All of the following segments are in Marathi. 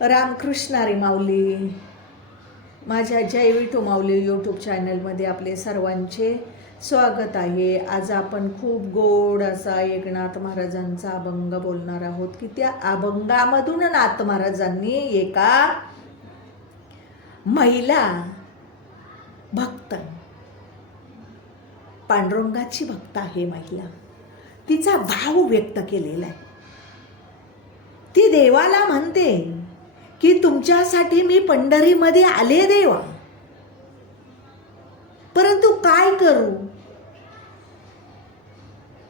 रामकृष्णारी माऊली. माझ्या जय विठू माऊली यूट्यूब चॅनलमध्ये आपले सर्वांचे स्वागत आहे. आज आपण खूप गोड असा एकनाथ महाराजांचा अभंग बोलणार आहोत की त्या अभंगामधून नाथ महाराजांनी एका महिला भक्त पांडुरंगाची भक्त आहे महिला. तिचा भाव व्यक्त केलेला आहे. ती देवाला म्हणते की तुमच्यासाठी मी पंढरीमध्ये आले देवा. परंतु काय करू?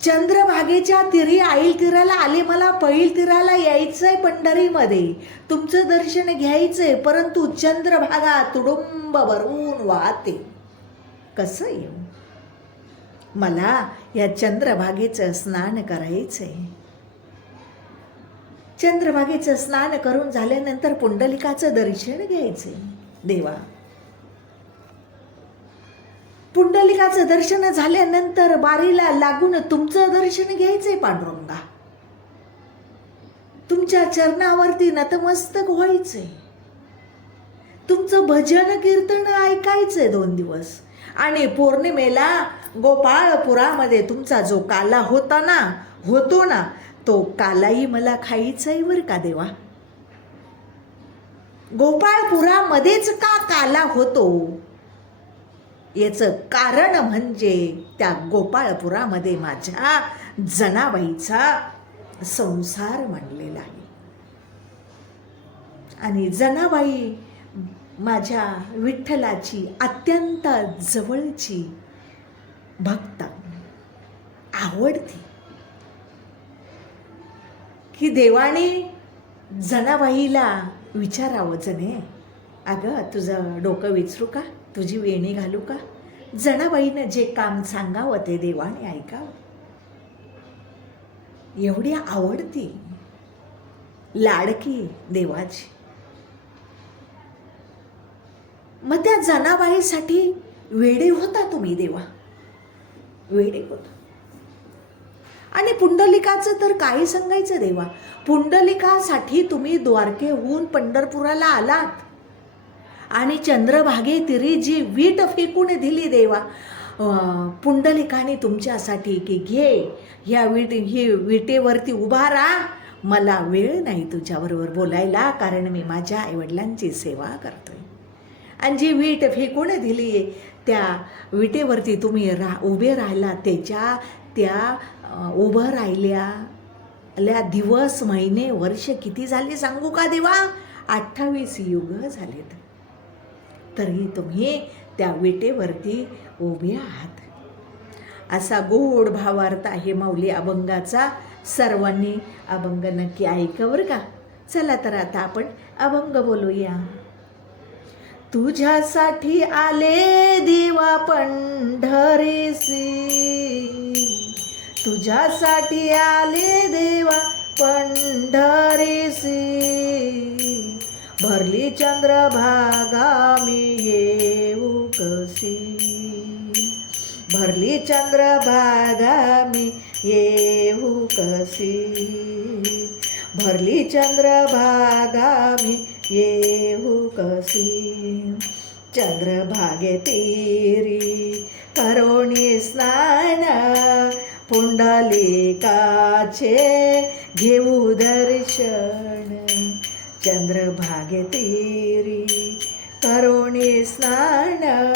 चंद्रभागेच्या तिरी आईल तिराला आले मला पहिल तिराला यायचंय पंढरीमध्ये. तुमचं दर्शन घ्यायचंय परंतु चंद्रभागा तुडुंब भरून वाहते. कसं येऊ? मला या चंद्रभागेचं स्नान करायचंय. चंद्रभागेचं स्नान करून झाल्यानंतर पुंडलिकाचं दर्शन घ्यायचे. देवा. पुंडलिकाचं दर्शन झाल्यानंतर बारीला लागून तुमचं दर्शन घ्यायचंय पांडुरंगा. तुमच्या चरणावरती नतमस्तक व्हायचंय तुमचं भजन कीर्तन ऐकायचंय दोन दिवस. आणि पौर्णिमेला गोपाळपुरामध्ये तुमचा जो काला होता ना होतो ना तो कालाही मला खायचाय बर का देवा? गोपाळपुरामध्येच का काला होतो? याचं कारण म्हणजे त्या गोपाळपुरामध्ये माझ्या जनाबाईचा संसार मांडलेला आहे. आणि जनाबाई माझ्या विठ्ठलाची अत्यंत जवळची भक्त आवडती. की देवाने जनाबाईला विचारावं जने. अगं तुझं डोकं विचरू का? तुझी वेणी घालू का? जनाबाईनं जे काम सांगावं ते देवाने ऐकावं. एवढी आवडती लाडकी देवाची. मग त्या जनाबाईसाठी वेडे होता तुम्ही देवा. वेडे होता. आणि पुंडलिकाचं तर काही सांगायचं देवा. पुंडलिकासाठी तुम्ही द्वारकेहून पंढरपुराला आलात. आणि चंद्रभागे तिरी जी वीट फेकून दिली देवा. पुंडलिकाने तुमच्यासाठी की घे. ह्या वीट ही विटेवरती उभा राहा. मला वेळ नाही तुझ्याबरोबर बोलायला कारण मी माझ्या आईवडिलांची सेवा करतोय. आणि जी वीट फेकून दिली त्या विटेवरती तुम्ही रा उभे राहिला त्याच्या त्या उभं राहिल्या दिवस महिने वर्ष किती झाले सांगू का देवा? अठ्ठावीस युग झालेत. तरी तुम्ही त्या विटेवरती उभे आहात. असा गोड भावार्थ आहे माऊली अभंगाचा. सर्वांनी अभंग नक्की ऐकवर का? चला तर आता आपण अभंग बोलूया. तुझ्यासाठी आले देवा पंढरीसी. तुझ्यासाठी आले देवा पंढरीसी. भरली चंद्रभागा मी येऊ कशी भरली चंद्रभागा मी येऊ कशी भरली चंद्रभागा मी येऊ कशी चंद्रभागे तेरी करोणी स्नान पुंडलिकाचे घेऊ दर्शन. चंद्रभागे तीरी करोणी स्नान.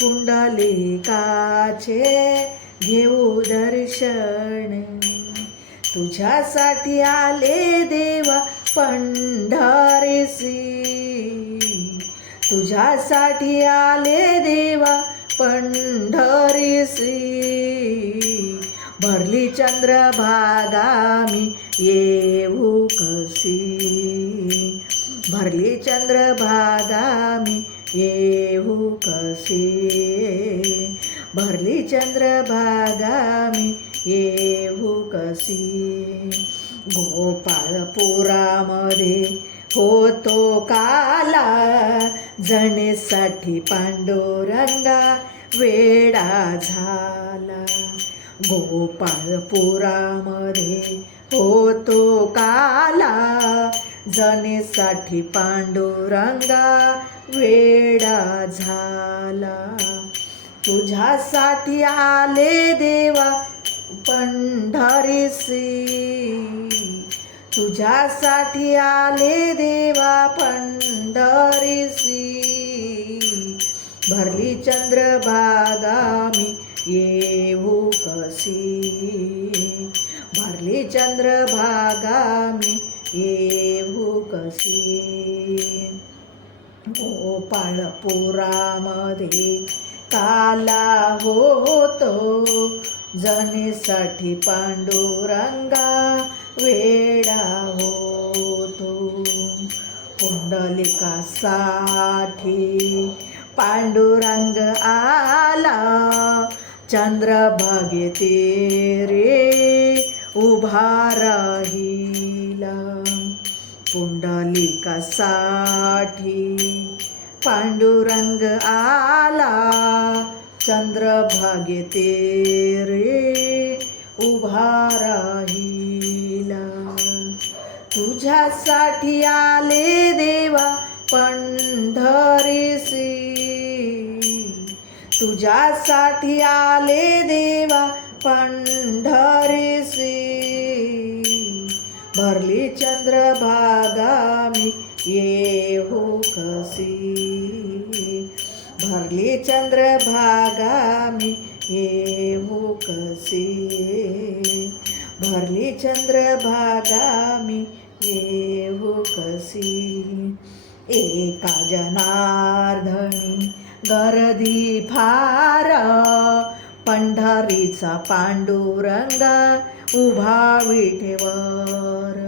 पुंडलिकाचे घेऊ दर्शन. तुझ्यासाठी आले देवा पंढरीसी. तुझ्यासाठी आले देवा पंढरीसी. भरली चंद्रभागा मी येऊ कशी? भरली चंद्रभागा मी येऊ कशी? भरली चंद्रभागा मी येऊ कशी? गोपाळपुरामध्ये होतो काला जणेसाठी पांडुरंगा वेडा झा गोपाळपुरामध्ये होतो काला. जनेसाठी पांडुरंगा वेडा झाला. तुझ्यासाठी आले देवा पंढरीसी तुझ्यासाठी आले देवा पंढरीसी भरली चंद्रभागा मी येऊ कशी भरली चंद्रभागा मी येऊ कशी गोपाळपुरामध्ये काला होतो. जनेसाठी पांडुरंगा वेडा होतो. पुंडलिकासाठी पांडुरंग आला. चंद्रभागे रे उभा राहिला. पुंडलिकासाठी पांडुरंग आला. चंद्रभागे रे उभा राहिला. तुझ्यासाठी आले देवा पंढरीसी. तुझ्यासाठी आले देवा पंढरीसी भरली चंद्रभागा मी येऊ हो कसी भरली चंद्रभागा मी येऊ हो कसी भरली चंद्रभागा मी येऊ हो कसी एका जनार्धनी गर्दी फार पंढरीचा पांडुरंगा उभा विठेवर.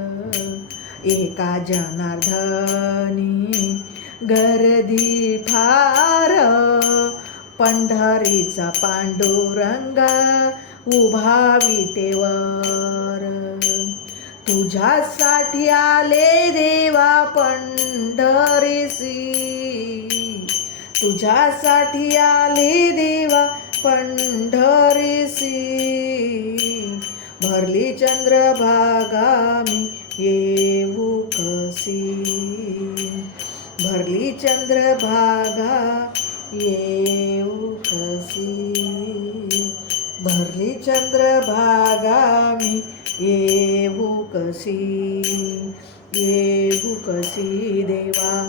एका जनार्दनी गर्दी फार पंढरीचा पांडुरंगा उभा विटेवर तुझ्यासाठी आले देवा पंढरीसी. तुझ्यासाठी आले देवा पंढरीसी. भरली चंद्रभागा मी येऊ कशी भरली चंद्रभागा येऊ कसी. भरली चंद्रभागा मी येऊ कसी. येऊ कसी देवा.